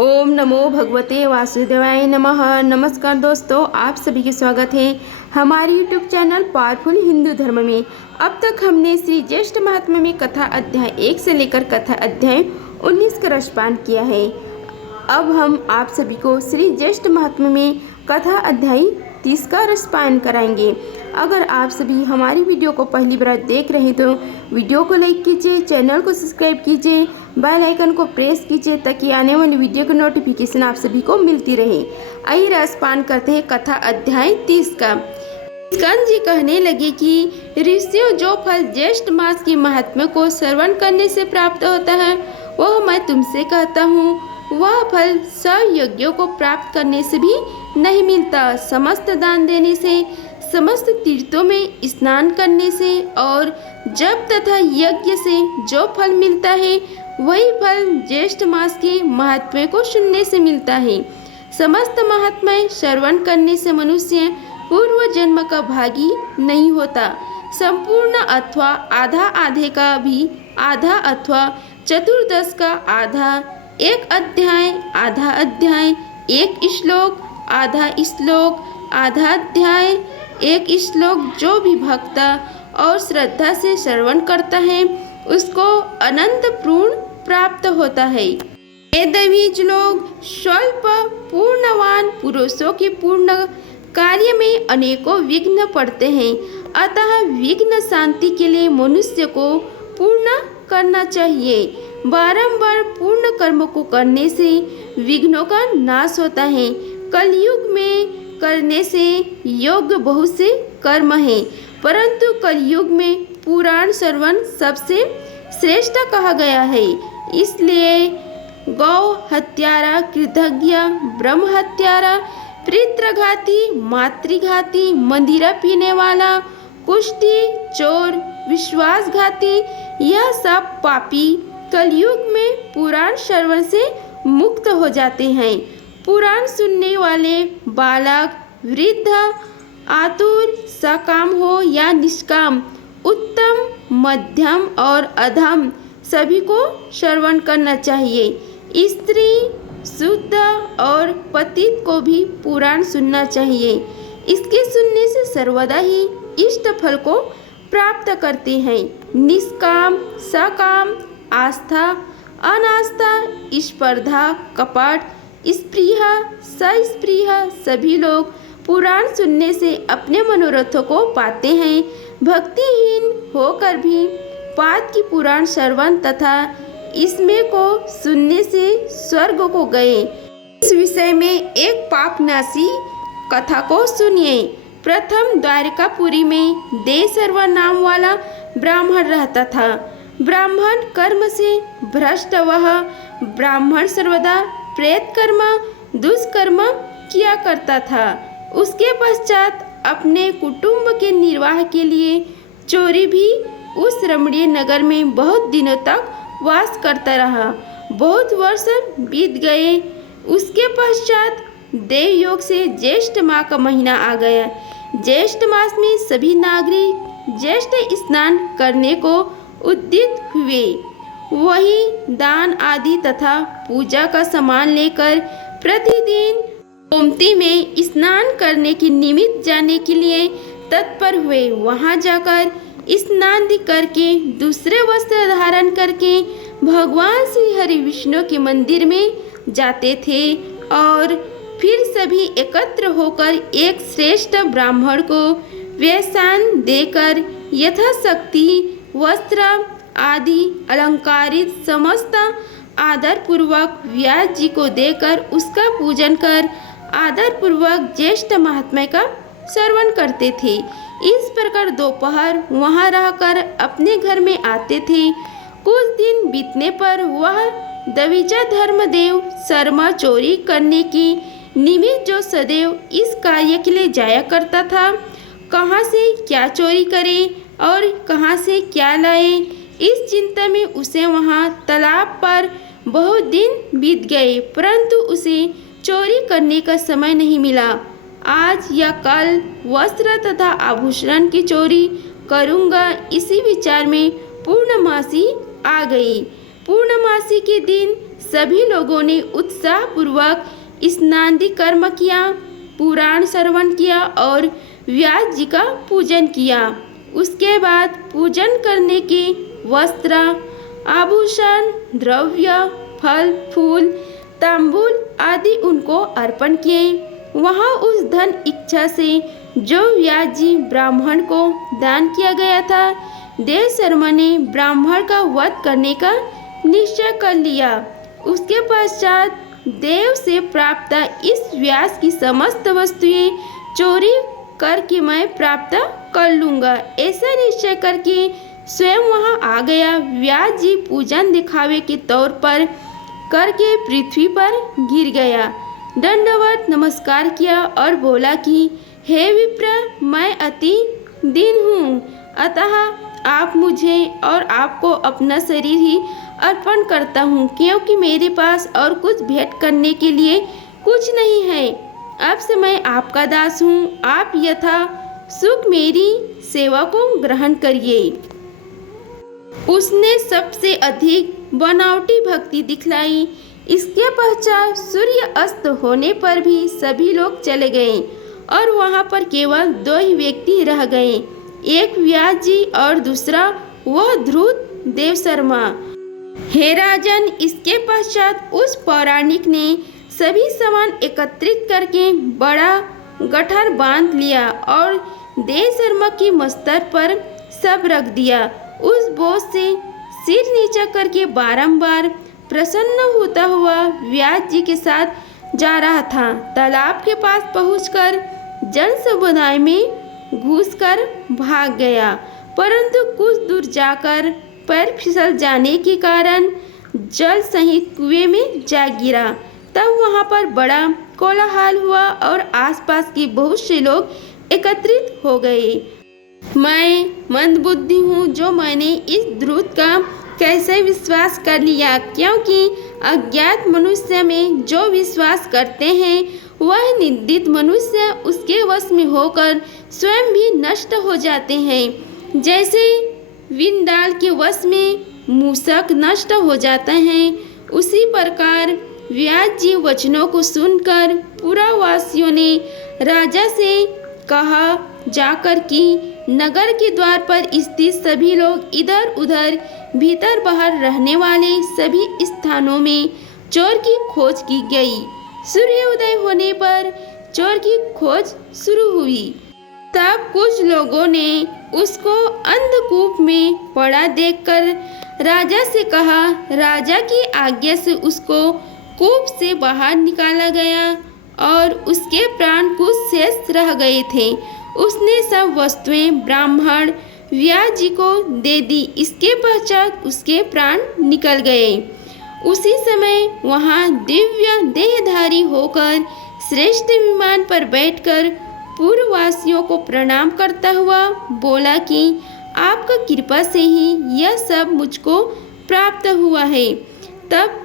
ओम नमो भगवते वासुदेवाय नमः। नमस्कार दोस्तों, आप सभी के स्वागत है हमारे यूट्यूब चैनल पावरफुल हिंदू धर्म में। अब तक हमने श्री ज्येष्ठ महात्म्य में कथा अध्याय 1 से लेकर कथा अध्याय 19 का रसपान किया है। अब हम आप सभी को श्री ज्येष्ठ महात्म्य में कथा अध्याय 30 का रसपान कराएंगे। अगर आप सभी हमारी वीडियो को पहली बार देख रहे हैं तो वीडियो को लाइक कीजिए, चैनल को सब्सक्राइब कीजिए, बेल आइकन को प्रेस कीजिए ताकि आने वाली वीडियो की नोटिफिकेशन आप सभी को मिलती रहे। आइए रसपान करते हैं कथा अध्याय 30 का। स्कंद जी कहने लगे कि ऋषियों, जो फल ज्येष्ठ मास के महात्म्य को श्रवण करने से प्राप्त होता है वह मैं तुमसे कहता हूँ। वह फल सब यज्ञों को प्राप्त करने से भी नहीं मिलता। समस्त दान देने से, समस्त तीर्थों में स्नान करने से और जप तथा यज्ञ से जो फल मिलता है वही फल ज्येष्ठ मास के महात्म्य को सुनने से मिलता है। समस्त महात्म्य श्रवण करने से मनुष्य पूर्व जन्म का भागी नहीं होता। संपूर्ण अथवा आधा आधे का भी आधा अथवा चतुर्दश का आधा, एक अध्याय आधा अध्याय, एक श्लोक आधा श्लोक आधा अध्याय, एक श्लोक जो भी भक्त और श्रद्धा से श्रवण करता है उसको अनंत पूर्ण प्राप्त होता है। वेदविज लोग स्वल्प पूर्णवान पुरुषों के पूर्ण कार्य में अनेकों विघ्न पड़ते हैं। अतः विघ्न शांति के लिए मनुष्य को पूर्ण करना चाहिए। बारंबार पूर्ण कर्म को करने से विघ्नों का नाश होता है। कलयुग में करने से योग्य बहुत से कर्म है, परंतु कलयुग में पुराण श्रवण सबसे श्रेष्ठ कहा गया है। इसलिए गौ हत्यारा, कृतज्ञ, ब्रह्म हत्यारा, पितृघाती, मातृघाती, मंदिरा पीने वाला, कुष्ठी, चोर, विश्वासघाती, यह सब पापी कलयुग में पुराण श्रवण से मुक्त हो जाते हैं। पुराण सुनने वाले बालक, वृद्ध, आतुर, सकाम हो या निष्काम, उत्तम, मध्यम और अधम सभी को श्रवण करना चाहिए। स्त्री, शुद्ध और पतित को भी पुराण सुनना चाहिए। इसके सुनने से सर्वदा ही इष्ट फल को प्राप्त करते हैं। निष्काम, सकाम, आस्था, अनास्था, स्पर्धा, कपट, स्पृहा, सस्पृहा सभी लोग पुराण सुनने से अपने मनोरथों को पाते हैं। भक्तिहीन होकर भी पाद की पुराण श्रवण तथा इसमें को सुनने से स्वर्ग को गए। इस विषय में एक पापनाशी कथा को सुनिए। प्रथम द्वारकापुरी में देवसर्व नाम वाला ब्राह्मण रहता था। ब्राह्मण कर्म से भ्रष्ट वह ब्राह्मण सर्वदा प्रेत कर्म, दुष्कर्म किया करता था। उसके पश्चात अपने कुटुंब के निर्वाह के लिए चोरी भी उस रमणीय नगर में बहुत दिनों तक वास करता रहा। बहुत वर्ष बीत गए। उसके पश्चात देवयोग से ज्येष्ठ माह का महीना आ गया। ज्येष्ठ मास में सभी नागरिक ज्येष्ठ स्नान करने को उद्यत हुए। वही दान आदि तथा पूजा का सामान लेकर प्रतिदिन गोमती में स्नान करने के निमित्त जाने के लिए तत्पर हुए। वहां जाकर स्नान करके दूसरे वस्त्र धारण करके भगवान श्री हरि विष्णु के मंदिर में जाते थे और फिर सभी एकत्र होकर एक श्रेष्ठ ब्राह्मण को व्यसान देकर यथाशक्ति वस्त्र आदि अलंकारित समस्त आदर पूर्वक व्यास जी को देकर उसका पूजन कर आदर पूर्वक ज्येष्ठ महात्म्य का श्रवण करते थे। इस प्रकार दोपहर वहां रहकर अपने घर में आते थे। कुछ दिन बीतने पर वह दविजा धर्मदेव शर्मा चोरी करने की निमित्त जो सदैव इस कार्य के लिए जाया करता था, कहाँ से क्या चोरी करे और कहाँ से क्या लाए, इस चिंता में उसे वहां तालाब पर बहुत दिन बीत गए, परंतु उसे चोरी करने का समय नहीं मिला। आज या कल वस्त्र तथा आभूषण की चोरी करूंगा, इसी विचार में पूर्णमासी आ गई। पूर्णमासी के दिन सभी लोगों ने उत्साहपूर्वक स्नानादि कर्म किया, पुराण श्रवण किया और व्यास जी का पूजन किया। उसके बाद पूजन करने के वस्त्र, आभूषण, द्रव्य, फल फूल, तांबूल आदि उनको अर्पण किए। वहाँ उस धन इच्छा से जो व्यास जी ब्राह्मण को दान किया गया था, देव शर्मा ने ब्राह्मण का वध करने का निश्चय कर लिया। उसके पश्चात देव से प्राप्त इस व्यास की समस्त वस्तुएं चोरी करके मैं प्राप्त कर लूँगा। ऐसा निश्चय करके स्वयं वहाँ आ गया। व्यास जी पूजन दिखावे के तौर पर करके पृथ्वी पर गिर गया, दंडवत नमस्कार किया और बोला कि हे विप्र, मैं अति दीन हूँ, अतः आप मुझे और आपको अपना शरीर ही अर्पण करता हूँ, क्योंकि मेरे पास और कुछ भेंट करने के लिए कुछ नहीं है। अब से मैं आपका दास हूँ, आप यथा सुख मेरी सेवा को ग्रहण करिए। उसने सबसे अधिक बनावटी भक्ति दिखलाई। इसके पश्चात सूर्य अस्त होने पर भी सभी लोग चले गए और वहाँ पर केवल 2 ही व्यक्ति रह गए, एक व्यास जी और दूसरा वह ध्रुत देव शर्मा। हे राजन, इसके पश्चात उस पौराणिक ने सभी सामान एकत्रित करके बड़ा गठार बांध लिया और देव शर्मा की मस्तक पर सब रख दिया। उस बोझ से सिर नीचा करके बारंबार प्रसन्न होता हुआ व्यास जी के साथ जा रहा था। तालाब के पास पहुंचकर जन समुदाय में घुसकर भाग गया, परंतु कुछ दूर जाकर पैर फिसल जाने के कारण जल सहित कुएं में जा गिरा। तब वहां पर बड़ा कोलाहल हुआ और आसपास के बहुत से लोग एकत्रित हो गए। मैं मंदबुद्धि हूँ जो मैंने इस ध्रुत का कैसे विश्वास कर लिया, क्योंकि अज्ञात मनुष्य में जो विश्वास करते हैं वह निंदित मनुष्य उसके वश में होकर स्वयं भी नष्ट हो जाते हैं। जैसे विंदाल के वश में मूषक नष्ट हो जाते हैं, उसी प्रकार व्यास जी वचनों को सुनकर पुरावासियों ने राजा से कहा जाकर कि नगर के द्वार पर स्थित सभी लोग इधर उधर भीतर बाहर रहने वाले सभी स्थानों में चोर की खोज की गई। सूर्योदय होने पर चोर की खोज शुरू हुई। तब कुछ लोगों ने उसको अंधकूप में पड़ा देखकर राजा से कहा। राजा की आज्ञा से उसको कूप से बाहर निकाला गया और उसके प्राण कुछ शेष रह गए थे। उसने सब वस्तुएं ब्राह्मण व्यास जी को दे दी। इसके पश्चात उसके प्राण निकल गए। उसी समय वहाँ दिव्य देहधारी होकर श्रेष्ठ विमान पर बैठकर पूर्ववासियों को प्रणाम करता हुआ बोला कि आपका कृपा से ही यह सब मुझको प्राप्त हुआ है। तब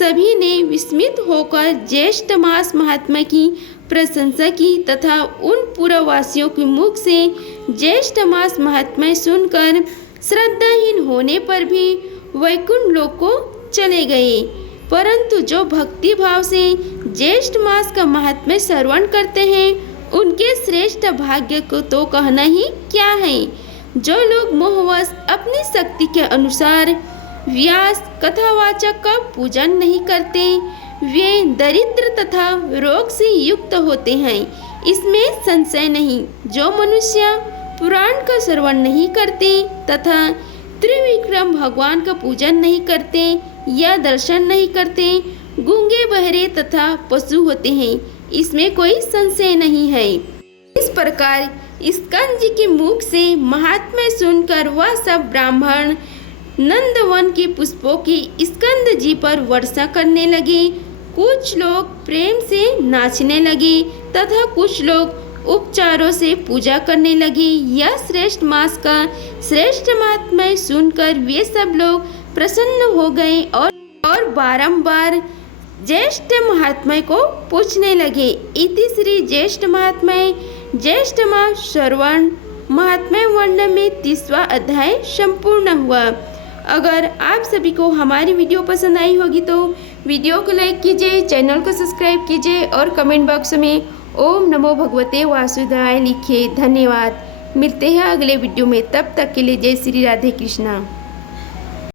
सभी ने विस्मित होकर ज्येष्ठ मास महात्मा की प्रशंसा की तथा उन पूर्ववासियों के मुख से ज्येष्ठ मास महात्मा सुनकर श्रद्धाहीन होने पर भी वैकुंठ लोक को चले गए। परंतु जो भक्ति भाव से ज्येष्ठ मास का महात्म्य श्रवण करते हैं उनके श्रेष्ठ भाग्य को तो कहना ही क्या है। जो लोग मोहवश अपनी शक्ति के अनुसार व्यास कथावाचक का पूजन नहीं करते वे दरिद्र तथा रोग से युक्त होते हैं, इसमें संशय नहीं। जो मनुष्य पुराण का श्रवण नहीं करते तथा त्रिविक्रम भगवान का पूजन नहीं करते या दर्शन नहीं करते, गूंगे बहरे तथा पशु होते हैं, इसमें कोई संशय नहीं है। इस प्रकार स्कंद जी के मुख से महात्म्य सुनकर वह सब ब्राह्मण नंदवन के पुष्पों की स्कंद जी पर वर्षा करने लगे। कुछ लोग प्रेम से नाचने लगे तथा कुछ लोग उपचारों से पूजा करने लगे। यह श्रेष्ठ मास का श्रेष्ठ महात्म्य सुनकर वे सब लोग प्रसन्न हो गए और बारंबार ज्येष्ठ महात्म्य को पूछने लगे। इति श्री ज्येष्ठ महात्म्य ज्येष्ठ मास श्रवण महात्म्य वर्णन में 30वां अध्याय संपूर्ण हुआ। अगर आप सभी को हमारी वीडियो पसंद आई होगी तो वीडियो को लाइक कीजिए, चैनल को सब्सक्राइब कीजिए और कमेंट बॉक्स में ओम नमो भगवते वासुदेवाय लिखिए। धन्यवाद। मिलते हैं अगले वीडियो में, तब तक के लिए जय श्री राधे कृष्णा।